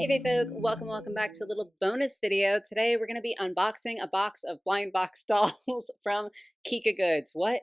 Hey folk, welcome back to a little bonus video. Today we're going to be unboxing a box of blind box dolls from kikagoods. What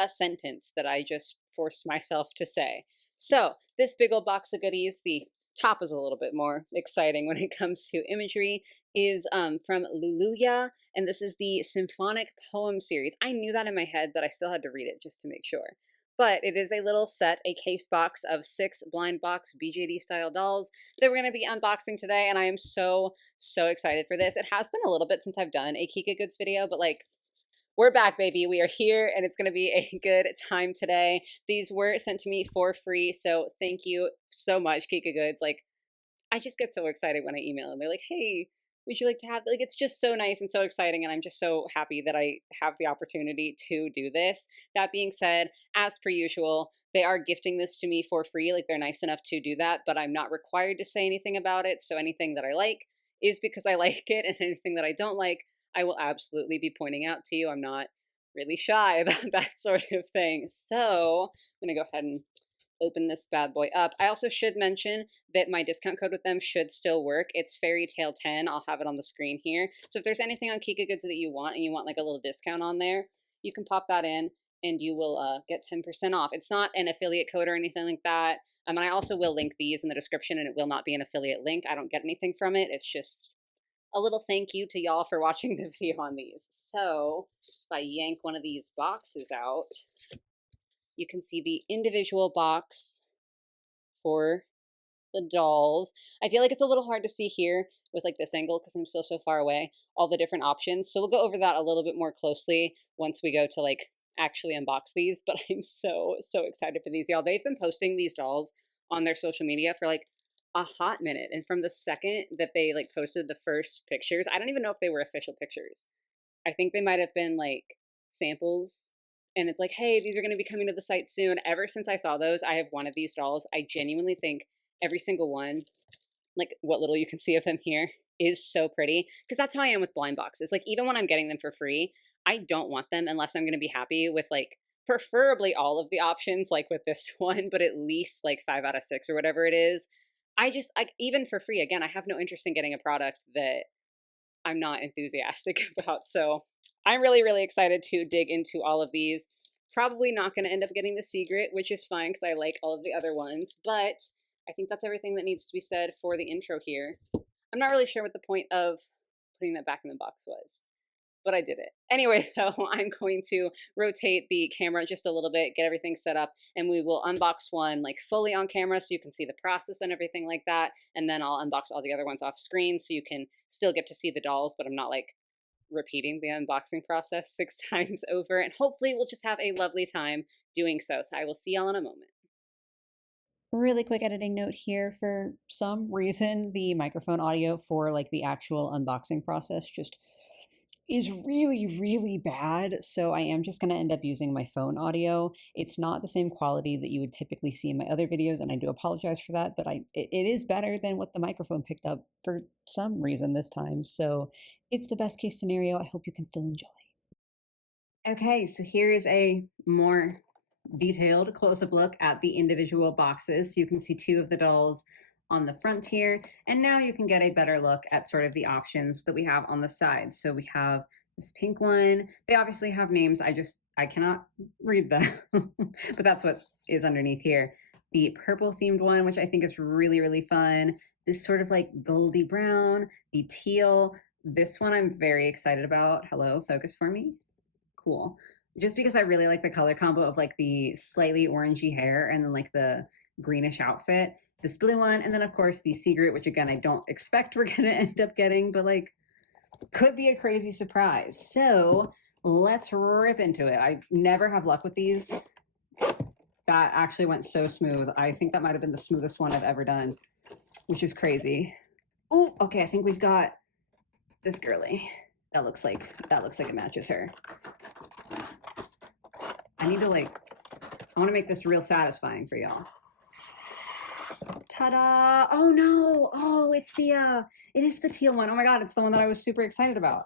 a sentence that I just forced myself to say. So this big old box of goodies, the top is a little bit more exciting when it comes to imagery, is from Luluya, and this is the Symphonic poem series. I knew that in my head, but I still had to read it just to make sure. But it is a little set, a case box of 6 blind box BJD style dolls that we're going to be unboxing today, and I am so excited for this. It has been a little bit since I've done a kikagoods video, but like, we're back, baby. We are here, and it's going to be a good time today. These were sent to me for free, so thank you so much, kikagoods. Like, I just get so excited when I email them. They're like, hey, would you like to have, like, it's just so nice and so exciting, and I'm just so happy that I have the opportunity to do this. That being said, as per usual, they are gifting this to me for free. Like, they're nice enough to do that, but I'm not required to say anything about it. So anything that I like is because I like it, and anything that I don't like, I will absolutely be pointing out to you. I'm not really shy about that sort of thing. So I'm going to go ahead and open this bad boy up. I also should mention that my discount code with them should still work. It's Fairy Tale 10. I'll have it on the screen here. So if there's anything on kikagoods that you want and you want like a little discount on there, you can pop that in and you will get 10% off. It's not an affiliate code or anything like that. And I also will link these in the description, and it will not be an affiliate link. I don't get anything from it. It's just a little thank you to y'all for watching the video on these. So if I yank one of these boxes out, you can see the individual box for the dolls. I feel like it's a little hard to see here with like this angle because I'm still so far away, all the different options. So we'll go over that a little bit more closely once we go to like actually unbox these, but I'm so excited for these, y'all. They've been posting these dolls on their social media for like a hot minute. And from the second that they like posted the first pictures, I don't even know if they were official pictures. I think they might have been like samples, and it's like, hey, these are going to be coming to the site soon. Ever since I saw those, I have wanted these dolls. I genuinely think every single one, like what little you can see of them here, is so pretty, because that's how I am with blind boxes. Like, even when I'm getting them for free, I don't want them unless I'm going to be happy with like preferably all of the options, like with this one, but at least like 5 out of 6 or whatever it is. I just, like, even for free, again, I have no interest in getting a product that I'm not enthusiastic about. So I'm really excited to dig into all of these. Probably not going to end up getting the secret, which is fine because I like all of the other ones. But I think that's everything that needs to be said for the intro here. I'm not really sure what the point of putting that back in the box was, but I did it. Anyway, though, I'm going to rotate the camera just a little bit, get everything set up, and we will unbox one like fully on camera so you can see the process and everything like that. And then I'll unbox all the other ones off screen so you can still get to see the dolls, but I'm not like repeating the unboxing process 6 times over. And hopefully we'll just have a lovely time doing so. So I will see y'all in a moment. Really quick editing note here. For some reason, the microphone audio for like the actual unboxing process just is really bad, so I am just going to end up using my phone audio. It's not the same quality that you would typically see in my other videos, and I do apologize for that, but it is better than what the microphone picked up for some reason this time, so it's the best case scenario. I hope you can still enjoy. Okay, so here is a more detailed close-up look at the individual boxes. So you can see 2 of the dolls on the front here, and now you can get a better look at sort of the options that we have on the side. So we have this pink one. They obviously have names. I cannot read them, but that's what is underneath here. The purple themed one, which I think is really fun. This sort of like goldy brown, the teal. This one I'm very excited about. Hello, focus for me. Cool. Just because I really like the color combo of like the slightly orangey hair and then like the greenish outfit. This blue one, and then of course the secret, which again I don't expect we're gonna end up getting, but like could be a crazy surprise. So let's rip into it. I never have luck with these. That actually went so smooth. I think that might have been the smoothest one I've ever done, which is crazy. Oh, okay, I think we've got this girly. That looks like it matches her. I need to I want to make this real satisfying for y'all. Ta-da! Oh no! Oh, it is the teal one. Oh my god, it's the one that I was super excited about.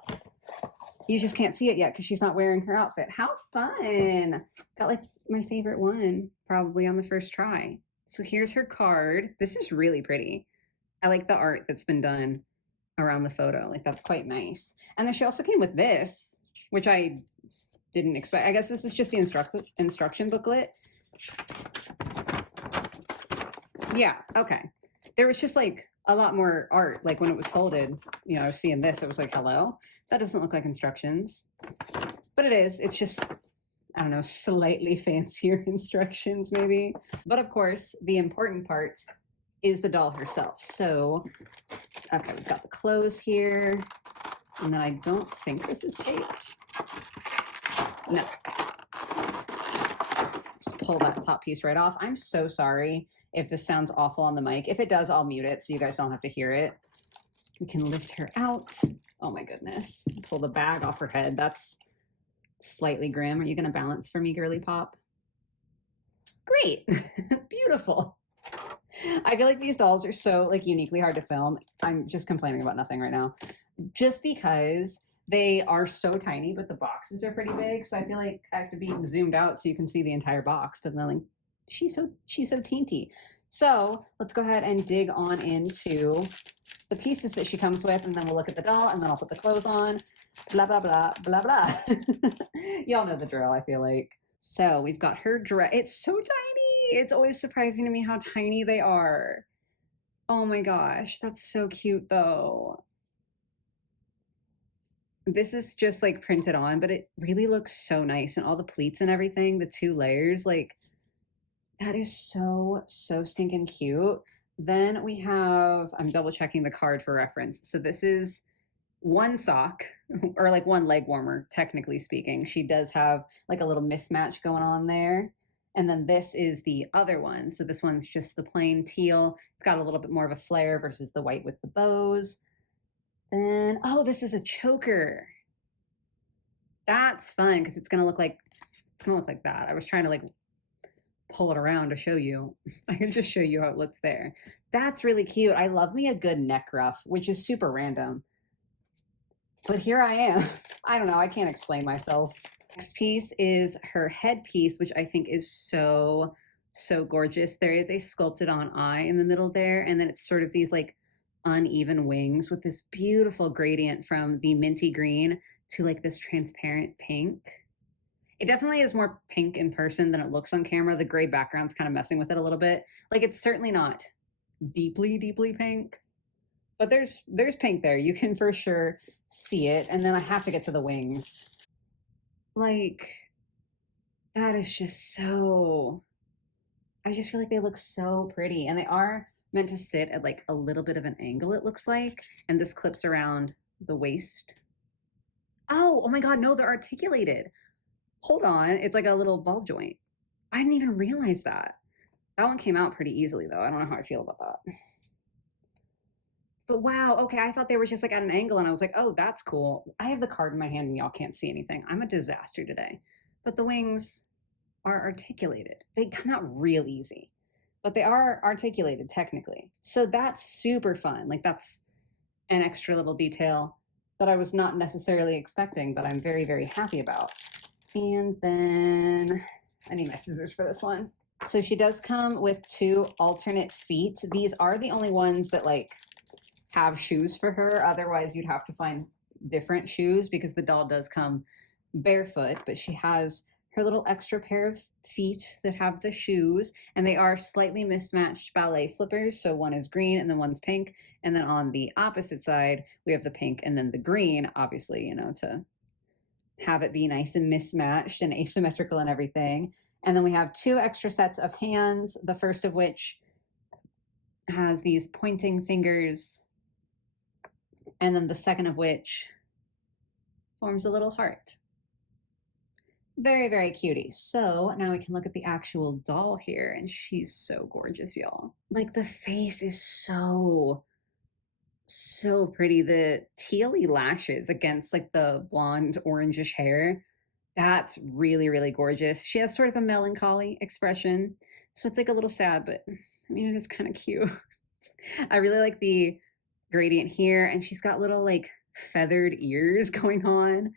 You just can't see it yet because she's not wearing her outfit. How fun! Got like my favorite one probably on the first try. So here's her card. This is really pretty. I like the art that's been done around the photo. Like that's quite nice. And then she also came with this, which I didn't expect. I guess this is just the instruction booklet. Yeah, okay. There was just like a lot more art. Like when it was folded, you know, I was seeing this, it was like, hello, that doesn't look like instructions. But it is. It's just, I don't know, slightly fancier instructions maybe. But of course, the important part is the doll herself. So, okay, we've got the clothes here. And then I don't think this is taped. No. Just pull that top piece right off. I'm so sorry if this sounds awful on the mic. If it does, I'll mute it so you guys don't have to hear it. We can lift her out. Oh my goodness. Pull the bag off her head. That's slightly grim. Are you going to balance for me, girly pop? Great. Beautiful. I feel like these dolls are so like uniquely hard to film. I'm just complaining about nothing right now. Just because they are so tiny, but the boxes are pretty big. So I feel like I have to be zoomed out so you can see the entire box. But then like, she's so teeny. So let's go ahead and dig on into the pieces that she comes with, and then we'll look at the doll, and then I'll put the clothes on. Blah blah blah blah blah. Y'all know the drill, I feel like. So we've got her dress. It's so tiny. It's always surprising to me how tiny they are. Oh my gosh, that's so cute though. This is just like printed on, but it really looks so nice. And all the pleats and everything, the 2 layers, like that is so stinking cute. Then we have, I'm double checking the card for reference. So this is one sock or like one leg warmer, technically speaking. She does have like a little mismatch going on there. And then this is the other one. So this one's just the plain teal. It's got a little bit more of a flare versus the white with the bows. Then, oh, this is a choker. That's fun because it's gonna look like that. I was trying to like pull it around to show you. I can just show you how it looks there. That's really cute. I love me a good neck ruff, which is super random. But here I am. I don't know. I can't explain myself. Next piece is her headpiece, which I think is so gorgeous. There is a sculpted on eye in the middle there, and then it's sort of these like uneven wings with this beautiful gradient from the minty green to like this transparent pink. It definitely is more pink in person than it looks on camera. The gray background's kind of messing with it a little bit. Like it's certainly not deeply pink, but there's pink there. You can for sure see it. And then I have to get to the wings. Like that is just so, I just feel like they look so pretty, and they are meant to sit at like a little bit of an angle, it looks like. And this clips around the waist. Oh my God, no, they're articulated. Hold on, it's like a little ball joint. I didn't even realize that. That one came out pretty easily though. I don't know how I feel about that. But wow, okay, I thought they were just like at an angle, and I was like, oh, that's cool. I have the card in my hand and y'all can't see anything. I'm a disaster today. But the wings are articulated. They come out real easy, but they are articulated technically. So that's super fun. Like that's an extra little detail that I was not necessarily expecting, but I'm very happy about. And then I need my scissors for this one. So she does come with 2 alternate feet. These are the only ones that like have shoes for her. Otherwise you'd have to find different shoes because the doll does come barefoot, but she has her little extra pair of feet that have the shoes, and they are slightly mismatched ballet slippers. So one is green and then one's pink. And then on the opposite side, we have the pink and then the green, obviously, you know, to have it be nice and mismatched and asymmetrical and everything. And then we have 2 extra sets of hands, the first of which has these pointing fingers, and then the second of which forms a little heart. Very cutie. So now we can look at the actual doll here, and she's so gorgeous, y'all. Like the face is so pretty. The tealy lashes against like the blonde orangish hair, that's really gorgeous. She has sort of a melancholy expression, so it's like a little sad, but I mean, it's kind of cute. I really like the gradient here, and she's got little like feathered ears going on.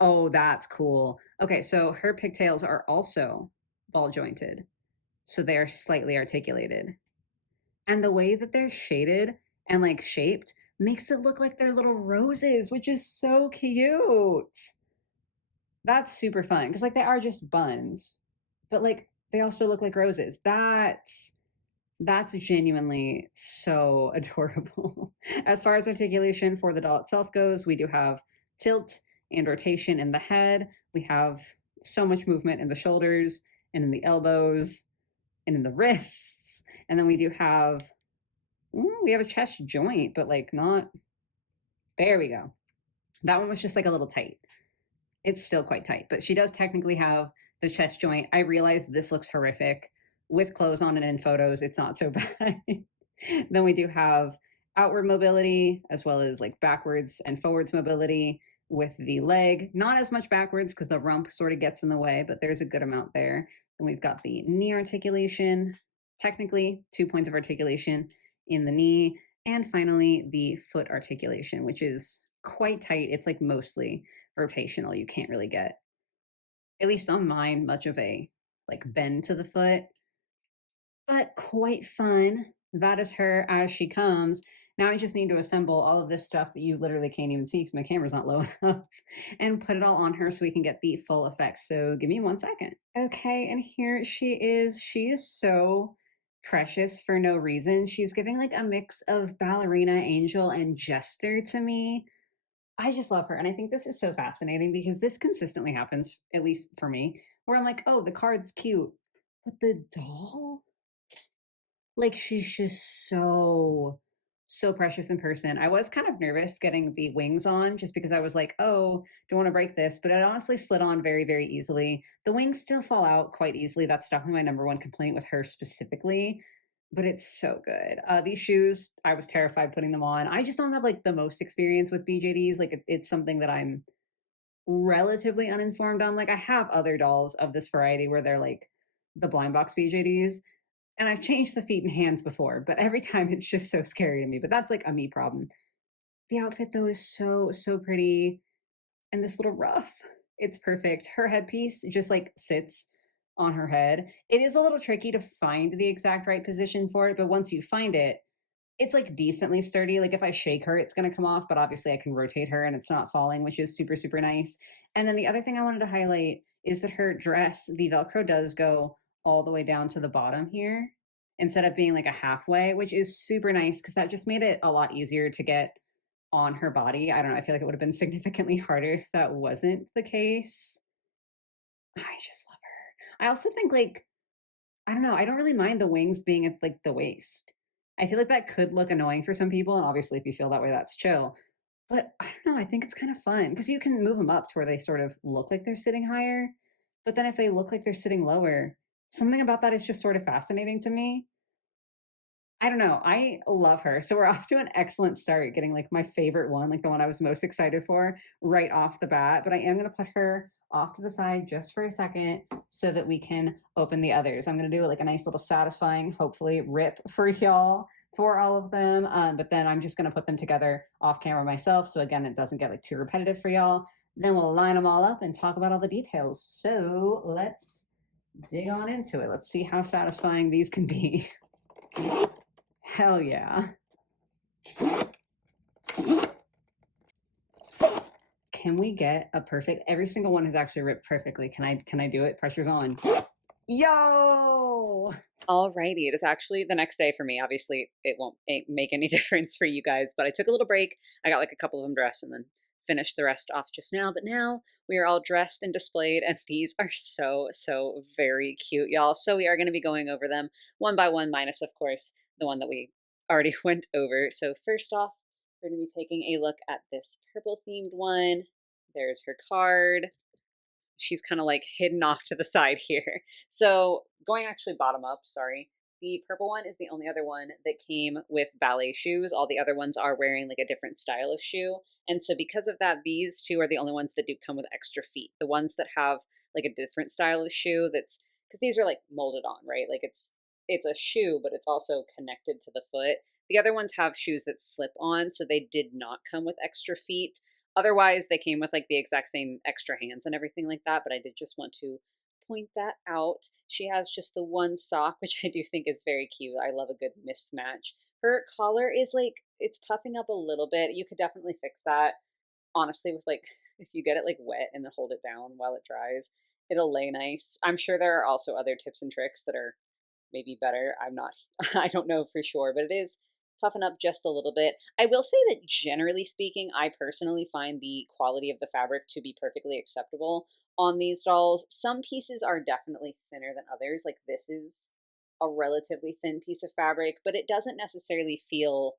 Oh, that's cool. Okay, so her pigtails are also ball jointed, so they are slightly articulated. And the way that they're shaded and like shaped makes it look like they're little roses, which is so cute. That's super fun because like they are just buns, but like they also look like roses. That's genuinely so adorable. As far as articulation for the doll itself goes, we do have tilt and rotation in the head. We have so much movement in the shoulders and in the elbows and in the wrists. And then we do have, we have a chest joint, but like not, there we go. That one was just like a little tight. It's still quite tight, but she does technically have the chest joint. I realize this looks horrific with clothes on and in photos. It's not so bad. Then we do have outward mobility as well as like backwards and forwards mobility with the leg. Not as much backwards because the rump sort of gets in the way, but there's a good amount there. Then we've got the knee articulation, technically 2 points of articulation in the knee. And finally, the foot articulation, which is quite tight. It's like mostly rotational. You can't really get, at least on mine, much of a like bend to the foot, but quite fun. That is her as she comes. Now I just need to assemble all of this stuff that you literally can't even see because my camera's not low enough and put it all on her so we can get the full effect. So give me 1 second. Okay, and here she is. She is so precious for no reason. She's giving like a mix of ballerina, angel, and jester to me. I just love her. And I think this is so fascinating because this consistently happens, at least for me, where I'm like, oh, the card's cute, but the doll, like, she's just so precious in person. I was kind of nervous getting the wings on just because I was like, oh, don't want to break this, but it honestly slid on very easily. The wings still fall out quite easily. That's definitely my number one complaint with her specifically, but it's so good. These shoes, I was terrified putting them on. I just don't have like the most experience with BJDs. Like it's something that I'm relatively uninformed on. Like I have other dolls of this variety where they're like the blind box BJDs, and I've changed the feet and hands before, but every time it's just so scary to me. But that's like a me problem. The outfit though is so pretty, and this little ruff, it's perfect. Her headpiece just like sits on her head. It is a little tricky to find the exact right position for it, but once you find it, it's like decently sturdy. Like if I shake her, it's going to come off, but obviously I can rotate her and it's not falling, which is super nice. And then the other thing I wanted to highlight is that her dress, the Velcro does go all the way down to the bottom here instead of being like a halfway, which is super nice because that just made it a lot easier to get on her body. I don't know. I feel like it would have been significantly harder if that wasn't the case. I just love her. I also think like, I don't know, I don't really mind the wings being at like the waist. I feel like that could look annoying for some people, and obviously if you feel that way, that's chill. But I don't know, I think it's kind of fun because you can move them up to where they sort of look like they're sitting higher. But then if they look like they're sitting lower, something about that is just sort of fascinating to me. I don't know. I love her. So we're off to an excellent start getting like my favorite one, like the one I was most excited for right off the bat. But I am going to put her off to the side just for a second so that we can open the others. I'm going to do like a nice little satisfying, hopefully, rip for y'all for all of them. But then I'm just going to put them together off camera myself. So again, it doesn't get like too repetitive for y'all. Then we'll line them all up and talk about all the details. So let's dig on into it. Let's see how satisfying these can be. Hell yeah. Can we get a perfect, every single one has actually ripped perfectly. Can I do it? Pressure's on. Yo! Alrighty, it is actually the next day for me. Obviously, it won't make any difference for you guys, but I took a little break. I got like a couple of them dressed and then finished the rest off just now. But now we are all dressed and displayed, and these are so very cute, y'all. So we are going to be going over them one by one, minus, of course, the one that we already went over. So first off, we're going to be taking a look at this purple themed one. There's her card. She's kind of like hidden off to the side here. So going actually bottom up, sorry. The purple one is the only other one that came with ballet shoes. All the other ones are wearing like a different style of shoe. And so because of that, these two are the only ones that do come with extra feet. The ones that have like a different style of shoe that's, because these are like molded on, right? Like it's a shoe, but it's also connected to the foot. The other ones have shoes that slip on, so they did not come with extra feet. Otherwise, they came with like the exact same extra hands and everything like that, but I did just want to point that out. She has just the one sock, which I do think is very cute. I love a good mismatch. Her collar is like it's puffing up a little bit. You could definitely fix that. Honestly, with like, if you get it like wet and then hold it down while it dries, it'll lay nice. I'm sure there are also other tips and tricks that are maybe better. I'm not, I don't know for sure, but it is puffing up just a little bit. I will say that generally speaking, I personally find the quality of the fabric to be perfectly acceptable on these dolls. Some pieces are definitely thinner than others. Like this is a relatively thin piece of fabric, but it doesn't necessarily feel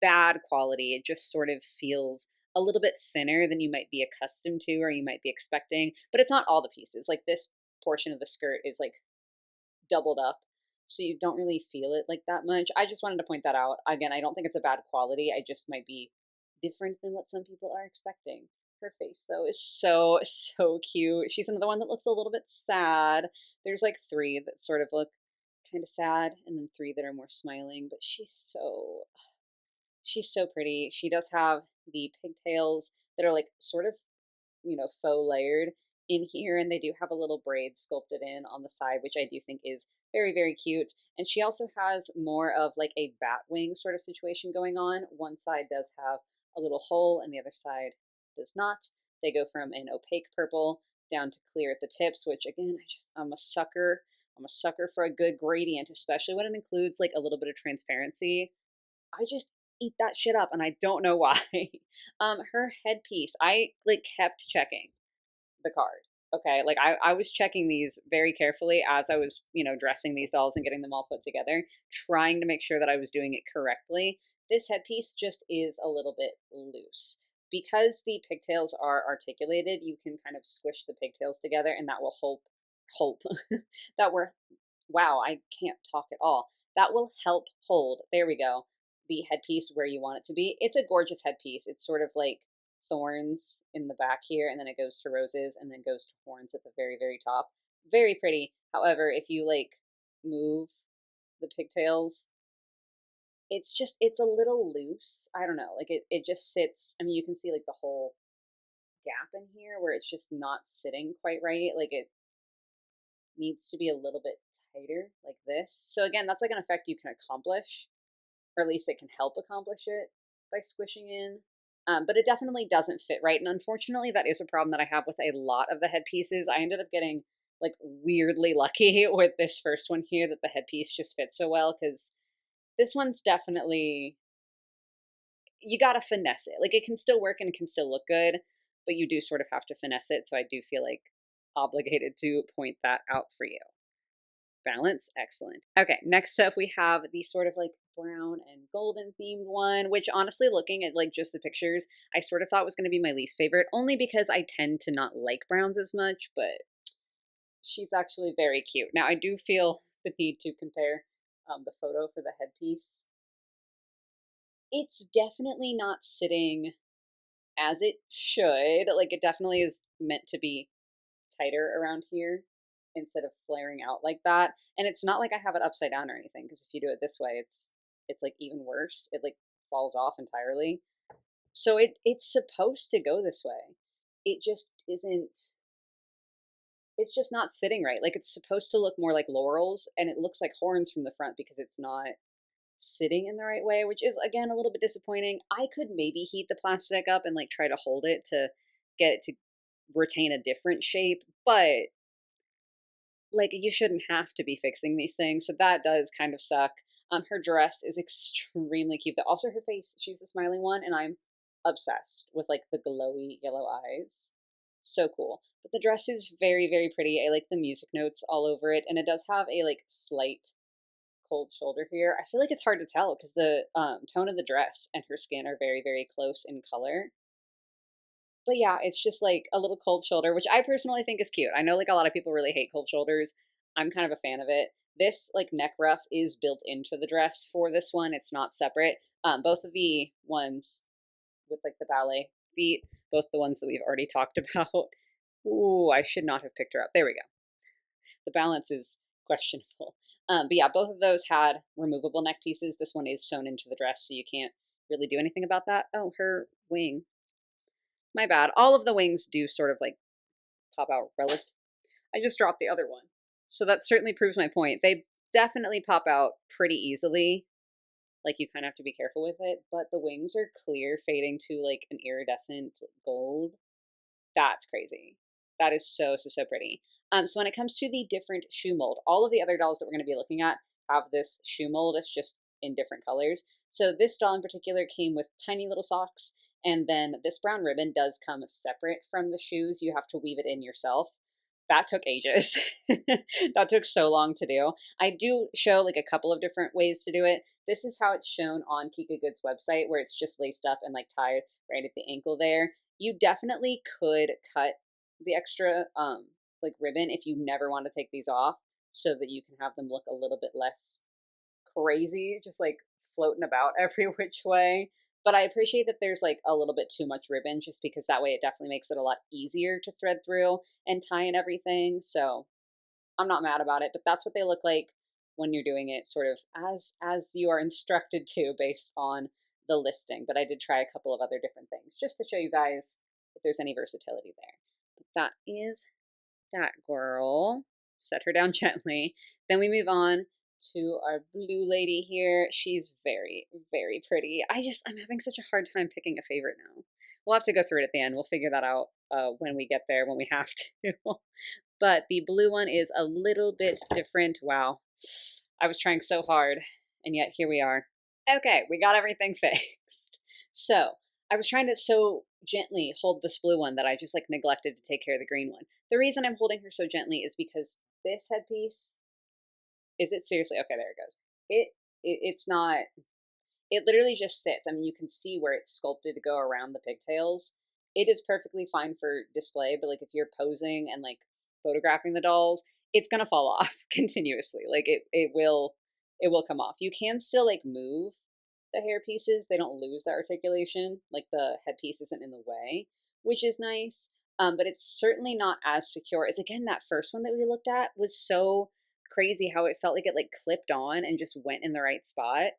bad quality. It just sort of feels a little bit thinner than you might be accustomed to or you might be expecting. But it's not all the pieces. Like this portion of the skirt is like doubled up, so you don't really feel it like that much. I just wanted to point that out. Again, I don't think it's a bad quality. I just might be different than what some people are expecting. Her face, though, is so, so cute. She's another one that looks a little bit sad. There's like three that sort of look kind of sad, and then three that are more smiling, but she's so pretty. She does have the pigtails that are like sort of, faux layered in here, and they do have a little braid sculpted in on the side, which I do think is very, very cute. And she also has more of like a bat wing sort of situation going on. One side does have a little hole and the other side does not. They go from an opaque purple down to clear at the tips, which again, I'm a sucker. I'm a sucker for a good gradient, especially when it includes like a little bit of transparency. I just eat that shit up and I don't know why. Her headpiece, I like kept checking the card. Okay, like I was checking these very carefully as I was, dressing these dolls and getting them all put together, trying to make sure that I was doing it correctly. This headpiece just is a little bit loose. Because the pigtails are articulated, you can kind of squish the pigtails together and that will hope that we're wow, I can't talk at all. That will help hold. There we go. The headpiece where you want it to be. It's a gorgeous headpiece. It's sort of like thorns in the back here, and then it goes to roses, and then goes to horns at the very, very top. Very pretty. However, if you like move the pigtails, it's a little loose. I don't know. Like it just sits. I mean, you can see like the whole gap in here where it's just not sitting quite right. Like it needs to be a little bit tighter like this. So again, that's like an effect you can accomplish, or at least it can help accomplish it by squishing in. But it definitely doesn't fit right. And unfortunately, that is a problem that I have with a lot of the headpieces. I ended up getting like weirdly lucky with this first one here that the headpiece just fits so well, because this one's definitely, you gotta finesse it. Like it can still work and it can still look good, but you do sort of have to finesse it. So I do feel like obligated to point that out for you. Balance, excellent. Okay, next up we have the sort of like brown and golden themed one, which honestly, looking at like just the pictures, I sort of thought was going to be my least favorite, only because I tend to not like browns as much, but she's actually very cute. Now, I do feel the need to compare the photo for the headpiece. It's definitely not sitting as it should. Like, it definitely is meant to be tighter around here instead of flaring out like that. And it's not like I have it upside down or anything, because if you do it this way, it's like even worse. It like falls off entirely. So it's supposed to go this way. It just isn't. It's just not sitting right. Like it's supposed to look more like laurels, and it looks like horns from the front because it's not sitting in the right way, which is again a little bit disappointing. I could maybe heat the plastic up and like try to hold it to get it to retain a different shape, but like you shouldn't have to be fixing these things, so that does kind of suck. Her dress is extremely cute. Also, her face, she's a smiling one, and I'm obsessed with like the glowy yellow eyes. So cool. But the dress is very, very pretty. I like the music notes all over it, and it does have a like slight cold shoulder here. I feel like it's hard to tell because the tone of the dress and her skin are very, very close in color. But yeah, it's just like a little cold shoulder, which I personally think is cute. I know like a lot of people really hate cold shoulders. I'm kind of a fan of it. This like neck ruff is built into the dress for this one. It's not separate. Both of the ones with like the ballet feet, both the ones that we've already talked about. Ooh, I should not have picked her up. There we go. The balance is questionable. But yeah, both of those had removable neck pieces. This one is sewn into the dress, so you can't really do anything about that. Oh, her wing. My bad. All of the wings do sort of like pop out relative. I just dropped the other one. So that certainly proves my point. They definitely pop out pretty easily. like you kind of have to be careful with it, but the wings are clear, fading to like an iridescent gold. That's crazy. That is so, so, so pretty. So when it comes to the different shoe mold, all of the other dolls that we're going to be looking at have this shoe mold. It's just in different colors. So this doll in particular came with tiny little socks, and then this brown ribbon does come separate from the shoes. You have to weave it in yourself. That took ages. That took so long to do. I do show like a couple of different ways to do it. This is how it's shown on kikagoods website, where it's just laced up and like tied right at the ankle there. You definitely could cut the extra like ribbon if you never want to take these off, so that you can have them look a little bit less crazy, just like floating about every which way. But I appreciate that there's like a little bit too much ribbon, just because that way it definitely makes it a lot easier to thread through and tie in everything. So I'm not mad about it, but that's what they look like when you're doing it sort of as you are instructed to based on the listing. But I did try a couple of other different things just to show you guys if there's any versatility there. But that is that girl. Set her down gently. Then we move on to our blue lady here. She's very, very pretty. I'm having such a hard time picking a favorite now. We'll have to go through it at the end. We'll figure that out when we get there, when we have to. But the blue one is a little bit different. Wow. I was trying so hard, and yet here we are. Okay, we got everything fixed. So I was trying to so gently hold this blue one that I just like neglected to take care of the green one. The reason I'm holding her so gently is because this headpiece, is it seriously? Okay, there it goes. It's not, it literally just sits. I mean, you can see where it's sculpted to go around the pigtails. It is perfectly fine for display, but like if you're posing and like photographing the dolls, it's gonna fall off continuously. Like it will come off. You can still like move the hair pieces. They don't lose the articulation. Like the headpiece isn't in the way, which is nice. But it's certainly not as secure as, again, that first one that we looked at was so crazy how it felt like it like clipped on and just went in the right spot.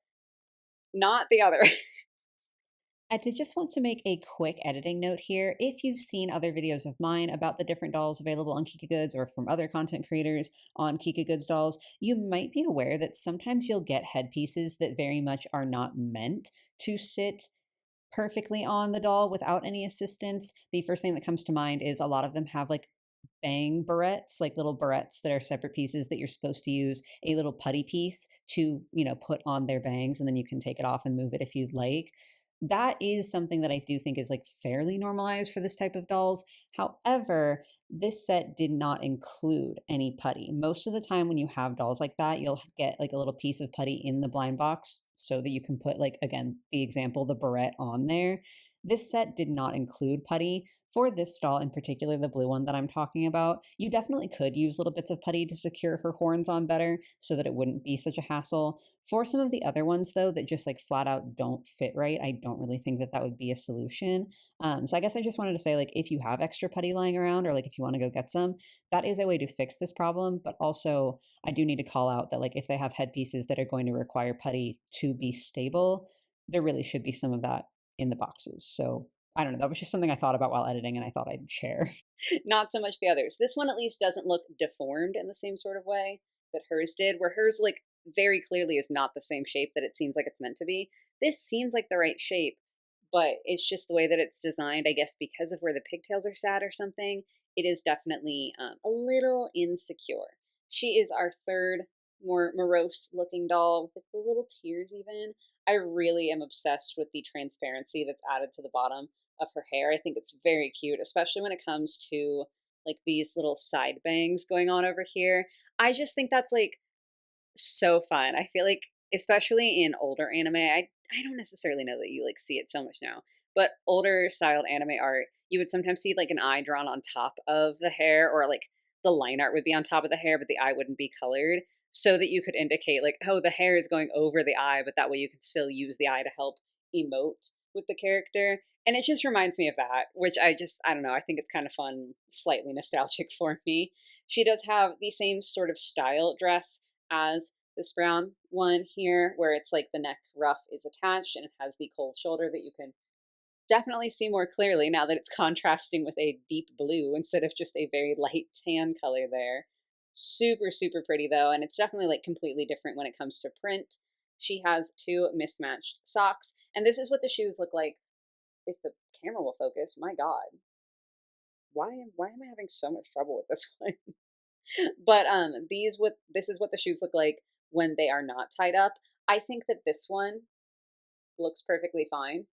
Not the other. I did just want to make a quick editing note here. If you've seen other videos of mine about the different dolls available on kikagoods or from other content creators on kikagoods dolls, you might be aware that sometimes you'll get headpieces that very much are not meant to sit perfectly on the doll without any assistance. The first thing that comes to mind is a lot of them have like bang barrettes, like little barrettes that are separate pieces that you're supposed to use a little putty piece to, put on their bangs, and then you can take it off and move it if you'd like. That is something that I do think is like fairly normalized for this type of dolls. However, this set did not include any putty. Most of the time when you have dolls like that, you'll get like a little piece of putty in the blind box so that you can put, like, again, the example, the barrette on there. This set did not include putty. For this doll in particular, the blue one that I'm talking about, you definitely could use little bits of putty to secure her horns on better so that it wouldn't be such a hassle. For some of the other ones, though, that just like flat out don't fit right, I don't really think that that would be a solution. So I guess I just wanted to say, like, if you have extra putty lying around, or like if you want to go get some, that is a way to fix this problem. But also, I do need to call out that, like, if they have headpieces that are going to require putty to be stable, there really should be some of that in the boxes. So I don't know. That was just something I thought about while editing, and I thought I'd share. Not so much the others. This one at least doesn't look deformed in the same sort of way that hers did, where hers like very clearly is not the same shape that it seems like it's meant to be. This seems like the right shape, but it's just the way that it's designed, I guess, because of where the pigtails are sat or something. It is definitely a little insecure. She is our third more morose looking doll with like the little tears even. I really am obsessed with the transparency that's added to the bottom of her hair. I think it's very cute, especially when it comes to like these little side bangs going on over here. I just think that's like so fun. I feel like, especially in older anime, I don't necessarily know that you like see it so much now, but older styled anime art, you would sometimes see like an eye drawn on top of the hair, or like the line art would be on top of the hair, but the eye wouldn't be colored, so that you could indicate like, oh, the hair is going over the eye, but that way you could still use the eye to help emote with the character. And it just reminds me of that, which I don't know, I think it's kind of fun, slightly nostalgic for me. She does have the same sort of style dress as this brown one here, where it's like the neck ruff is attached and it has the cold shoulder that you can definitely see more clearly now that it's contrasting with a deep blue instead of just a very light tan color there. Super, super pretty though, and it's definitely like completely different when it comes to print. She has two mismatched socks, and this is what the shoes look like. If the camera will focus, my God, why am I having so much trouble with this one? But this is what the shoes look like when they are not tied up. I think that this one looks perfectly fine.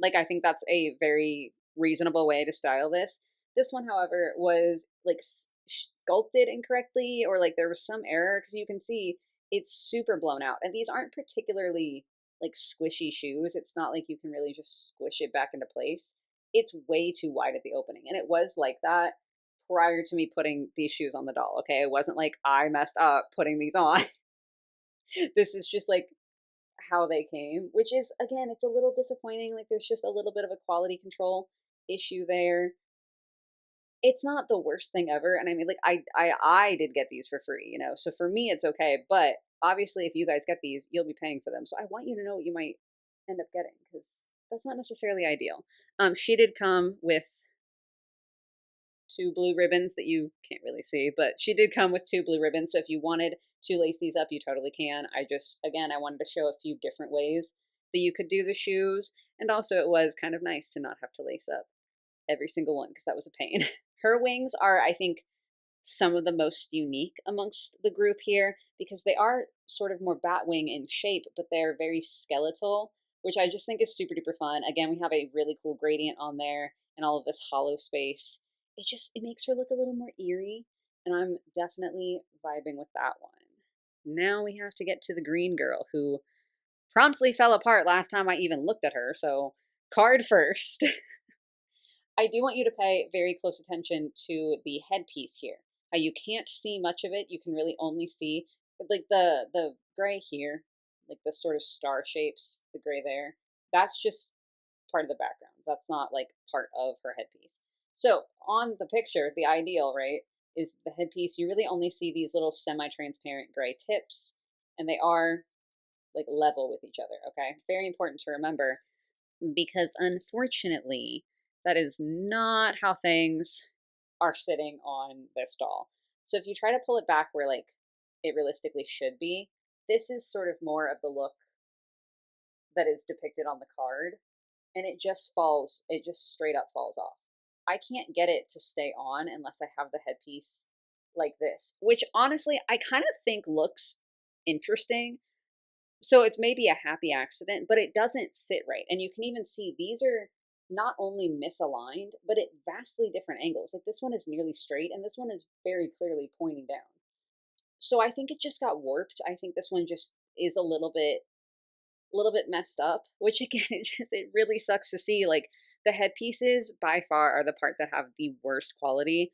Like, I think that's a very reasonable way to style this. This one, however, was like sculpted incorrectly, or like there was some error, because you can see it's super blown out. And these aren't particularly like squishy shoes. It's not like you can really just squish it back into place. It's way too wide at the opening. And it was like that prior to me putting these shoes on the doll. Okay. It wasn't like I messed up putting these on. This is just like how they came, which is, again, it's a little disappointing. Like, there's just a little bit of a quality control issue there. It's not the worst thing ever, and I mean, like, I did get these for free, you know, so for me it's okay. But obviously, if you guys get these, you'll be paying for them. So I want you to know what you might end up getting, because that's not necessarily ideal. She did come with two blue ribbons that you can't really see, but she did come with two blue ribbons. So if you wanted to lace these up, you totally can. I just, again, I wanted to show a few different ways that you could do the shoes. And also, it was kind of nice to not have to lace up every single one, because that was a pain. Her wings are, I think, some of the most unique amongst the group here, because they are sort of more batwing in shape, but they're very skeletal, which I just think is super duper fun. Again, we have a really cool gradient on there and all of this hollow space. It makes her look a little more eerie, and I'm definitely vibing with that one. Now we have to get to the green girl, who promptly fell apart last time I even looked at her. So, card first. I do want you to pay very close attention to the headpiece here. How you can't see much of it. You can really only see like the gray here, like the sort of star shapes, the gray there. That's just part of the background. That's not like part of her headpiece. So on the picture, the ideal, right, is the headpiece. You really only see these little semi-transparent gray tips, and they are like level with each other. Okay, very important to remember, because unfortunately, that is not how things are sitting on this doll. So if you try to pull it back where like it realistically should be, this is sort of more of the look that is depicted on the card, and it just straight up falls off. I can't get it to stay on unless I have the headpiece like this, which honestly I kind of think looks interesting. So it's maybe a happy accident, but it doesn't sit right. And you can even see these are not only misaligned, but at vastly different angles. Like, this one is nearly straight, and this one is very clearly pointing down. So I think it just got warped. I think this one just is a little bit messed up, which again, it really sucks to see. Like, the headpieces by far are the part that have the worst quality,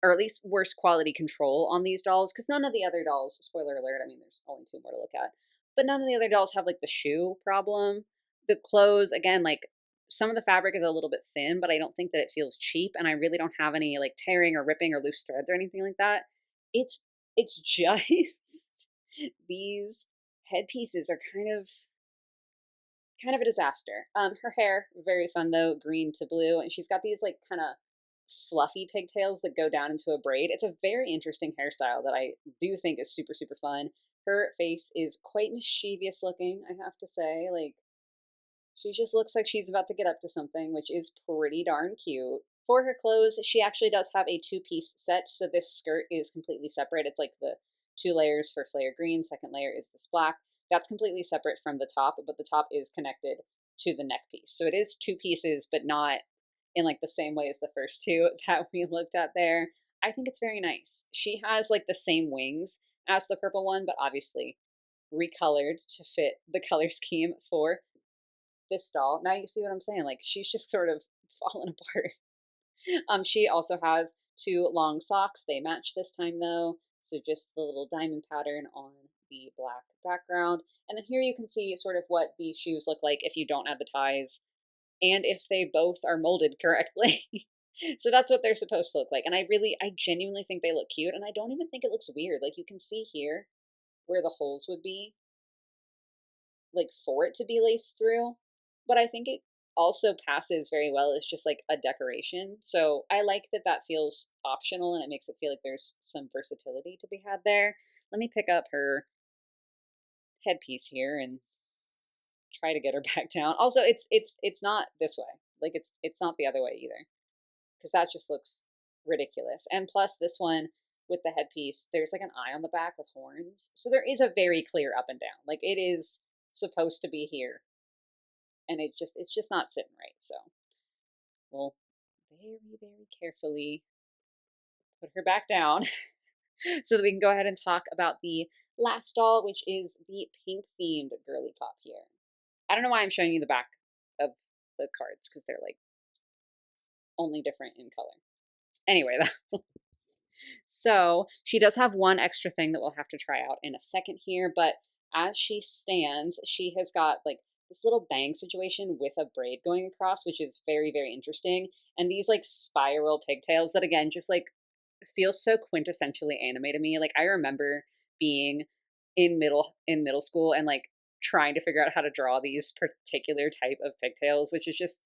or at least worst quality control on these dolls, because none of the other dolls, spoiler alert, I mean, there's only two more to look at, but none of the other dolls have like the shoe problem. The clothes, again, like, some of the fabric is a little bit thin, but I don't think that it feels cheap, and I really don't have any like tearing or ripping or loose threads or anything like that. It's just these headpieces are kind of a disaster. Her hair, very fun though, green to blue, and she's got these like kind of fluffy pigtails that go down into a braid. It's a very interesting hairstyle that I do think is super super fun. Her face is quite mischievous looking, I have to say. Like, she just looks like she's about to get up to something, which is pretty darn cute. For her clothes, she actually does have a two-piece set, so this skirt is completely separate. It's like the two layers, first layer green, second layer is this black. That's completely separate from the top, but the top is connected to the neck piece. So it is two pieces, but not in like the same way as the first two that we looked at there. I think it's very nice. She has like the same wings as the purple one, but obviously recolored to fit the color scheme for this doll. Now you see what I'm saying. Like, she's just sort of fallen apart. She also has two long socks. They match this time though. So just the little diamond pattern on the black background. And then here you can see sort of what these shoes look like if you don't add the ties, and if they both are molded correctly. So that's what they're supposed to look like. And I genuinely think they look cute. And I don't even think it looks weird. Like, you can see here where the holes would be, like, for it to be laced through. But I think it also passes very well as just like a decoration. So I like that that feels optional, and it makes it feel like there's some versatility to be had there. Let me pick up her headpiece here and try to get her back down. Also, it's not this way. Like it's not the other way either, because that just looks ridiculous. And plus, this one with the headpiece, there's like an eye on the back with horns, so there is a very clear up and down. Like it is supposed to be here, and it's just not sitting right. So we'll very carefully put her back down so that we can go ahead and talk about the last doll, which is the pink themed girly pop here. I don't know why I'm showing you the back of the cards, because they're like only different in color. Anyway, so she does have one extra thing that we'll have to try out in a second here, but as she stands, she has got like this little bang situation with a braid going across, which is very interesting. And these like spiral pigtails that again just like feel so quintessentially anime to me. Like I remember being in middle school and like trying to figure out how to draw these particular type of pigtails, which is just,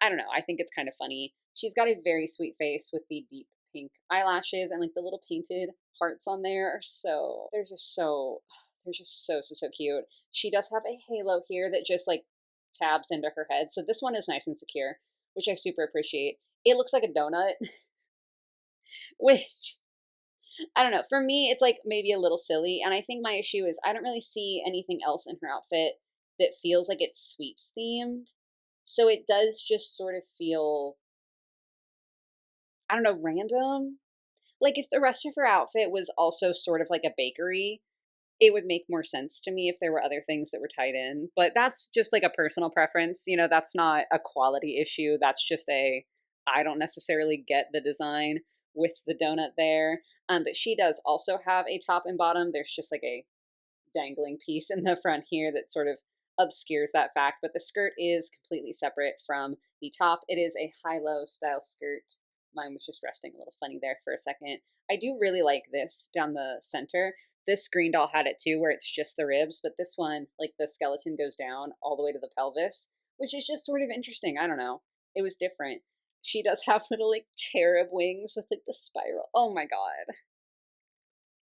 I don't know, I think it's kind of funny. She's got a very sweet face with the deep pink eyelashes, and like the little painted hearts on there are so they're just so cute. She does have a halo here that just like tabs into her head. So this one is nice and secure, which I super appreciate. It looks like a donut, which I don't know. For me, it's like maybe a little silly. And I think my issue is I don't really see anything else in her outfit that feels like it's sweets themed. So it does just sort of feel, I don't know, random. Like if the rest of her outfit was also sort of like a bakery, it would make more sense to me if there were other things that were tied in. But that's just like a personal preference. You know, that's not a quality issue. That's just I don't necessarily get the design with the donut there. But she does also have a top and bottom. There's just like a dangling piece in the front here that sort of obscures that fact. But the skirt is completely separate from the top. It is a high-low style skirt. Mine was just resting a little funny there for a second. I do really like this down the center. This green doll had it too, where it's just the ribs, but this one, like the skeleton goes down all the way to the pelvis, which is just sort of interesting. I don't know. It was different. She does have little like cherub wings with like the spiral. Oh my god.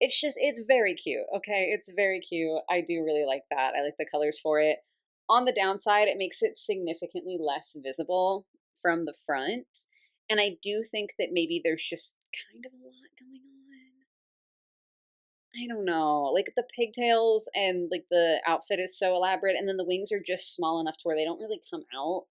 It's very cute. Okay, it's very cute. I do really like that. I like the colors for it. On the downside, it makes it significantly less visible from the front. And I do think that maybe there's just kind of a lot going on. I don't know. Like the pigtails and like the outfit is so elaborate, and then the wings are just small enough to where they don't really come out.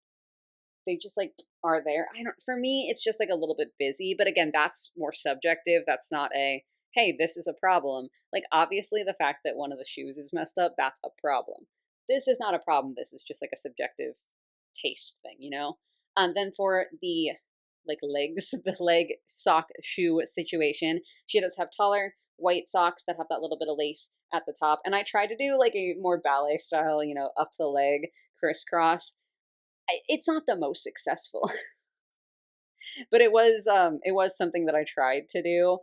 They just like are there. I don't, for me, it's just like a little bit busy, but again, that's more subjective. That's not a, hey, this is a problem. Like obviously the fact that one of the shoes is messed up, that's a problem. This is not a problem. This is just like a subjective taste thing, you know? Then for the like legs, the leg sock shoe situation, she does have taller white socks that have that little bit of lace at the top. And I tried to do like a more ballet style, you know, up the leg crisscross. It's not the most successful, but it was something that I tried to do.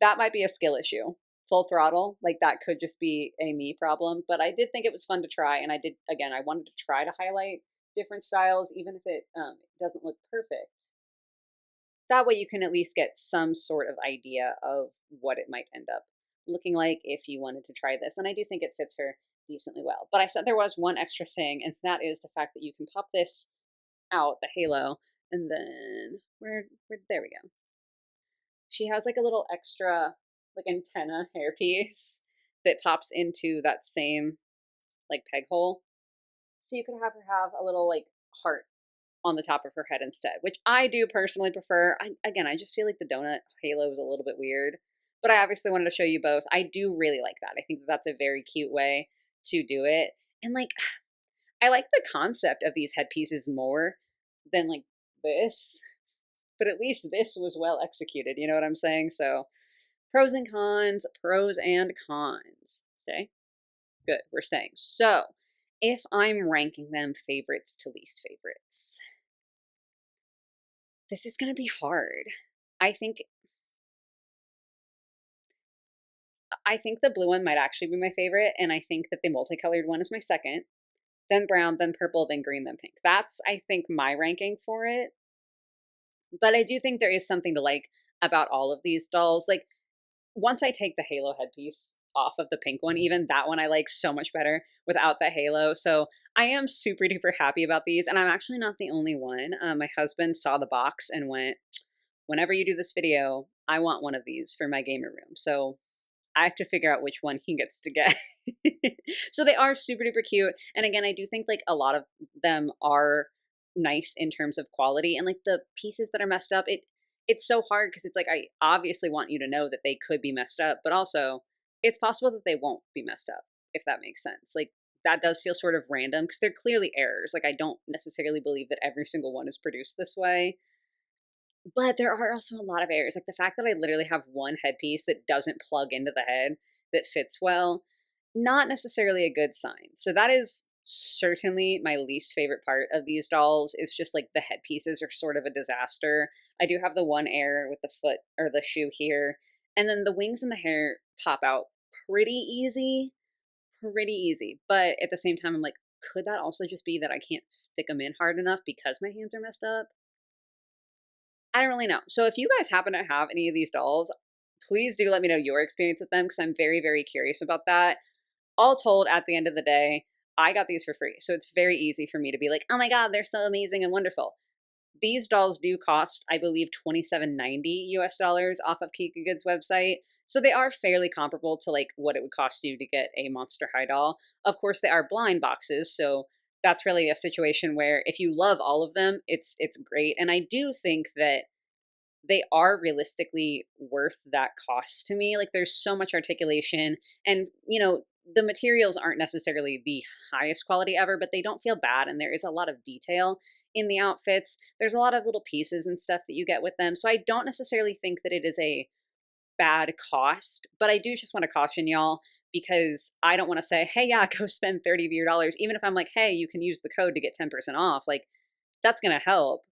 That might be a skill issue. Full throttle, like that could just be a me problem, but I did think it was fun to try, and I did, again, I wanted to try to highlight different styles even if it doesn't look perfect. That way you can at least get some sort of idea of what it might end up looking like if you wanted to try this. And I do think it fits her decently well. But I said there was one extra thing, and that is the fact that you can pop this out, the halo, and then where there we go. She has like a little extra like antenna hairpiece that pops into that same like peg hole. So you could have her have a little like heart on the top of her head instead, which I do personally prefer. I just feel like the donut halo is a little bit weird, but I obviously wanted to show you both. I do really like that. I think that that's a very cute way to do it. And like, I like the concept of these headpieces more than like this, but at least this was well executed. You know what I'm saying? So pros and cons, pros and cons. Stay. Good. We're staying. So if I'm ranking them favorites to least favorites, this is going to be hard. I think I think the blue one might actually be my favorite, and I think that the multicolored one is my second. Then brown, then purple, then green, then pink. That's I think my ranking for it. But I do think there is something to like about all of these dolls. Like once I take the halo headpiece off of the pink one even. That one I like so much better without the halo. So I am super duper happy about these, and I'm actually not the only one. My husband saw the box and went, "Whenever you do this video, I want one of these for my gamer room." So I have to figure out which one he gets to get. So they are super duper cute. And again, I do think like a lot of them are nice in terms of quality, and like the pieces that are messed up, it's so hard because it's like I obviously want you to know that they could be messed up, but also it's possible that they won't be messed up, if that makes sense. Like that does feel sort of random because they're clearly errors. Like I don't necessarily believe that every single one is produced this way. But there are also a lot of errors, like the fact that I literally have one headpiece that doesn't plug into the head that fits well, not necessarily a good sign. So that is certainly my least favorite part of these dolls is just like the headpieces are sort of a disaster. I do have the one error with the foot or the shoe here, and then the wings and the hair pop out pretty easy, pretty easy. But at the same time, I'm like, could that also just be that I can't stick them in hard enough because my hands are messed up? I don't really know. So if you guys happen to have any of these dolls, please do let me know your experience with them because I'm very, very curious about that. All told, at the end of the day, I got these for free. So it's very easy for me to be like, oh my God, they're so amazing and wonderful. These dolls do cost, I believe, $27.90 off of Kikagoods website. So they are fairly comparable to like what it would cost you to get a Monster High doll. Of course, they are blind boxes, so that's really a situation where if you love all of them, it's great. And I do think that they are realistically worth that cost to me. Like there's so much articulation, and the materials aren't necessarily the highest quality ever, but they don't feel bad, and there is a lot of detail in the outfits. There's a lot of little pieces and stuff that you get with them. So I don't necessarily think that it is a bad cost, but I do just want to caution y'all because I don't want to say, "Hey, yeah, go spend 30 of your dollars," even if I'm like, "Hey, you can use the code to get 10% off." Like that's going to help,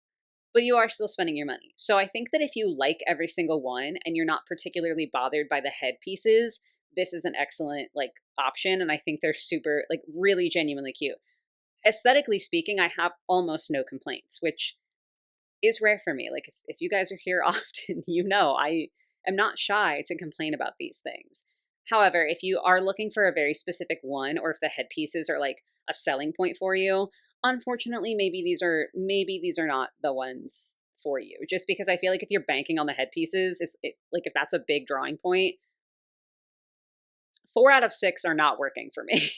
but you are still spending your money. So I think that if you like every single one and you're not particularly bothered by the headpieces, this is an excellent like option, and I think they're super like really genuinely cute. Aesthetically speaking, I have almost no complaints, which is rare for me. Like if you guys are here often, I am not shy to complain about these things. However, if you are looking for a very specific one or if the headpieces are like a selling point for you, unfortunately maybe these are not the ones for you. Just because I feel like if you're banking on the headpieces, like if that's a big drawing point, 4 out of 6 are not working for me.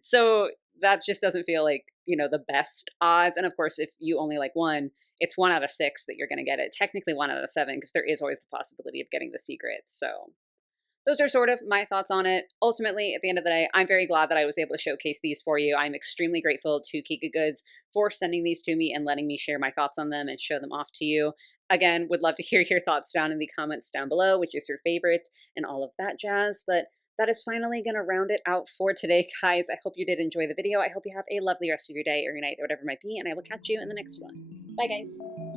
So that just doesn't feel like, the best odds. And of course, if you only like one, it's 1 out of 6 that you're going to get it. Technically 1 out of 7 because there is always the possibility of getting the secret. So those are sort of my thoughts on it. Ultimately, at the end of the day, I'm very glad that I was able to showcase these for you. I'm extremely grateful to Kika Goods for sending these to me and letting me share my thoughts on them and show them off to you. Again, would love to hear your thoughts down in the comments down below, which is your favorite and all of that jazz. But that is finally going to round it out for today, guys. I hope you did enjoy the video. I hope you have a lovely rest of your day or your night or whatever it might be, and I will catch you in the next one. Bye, guys.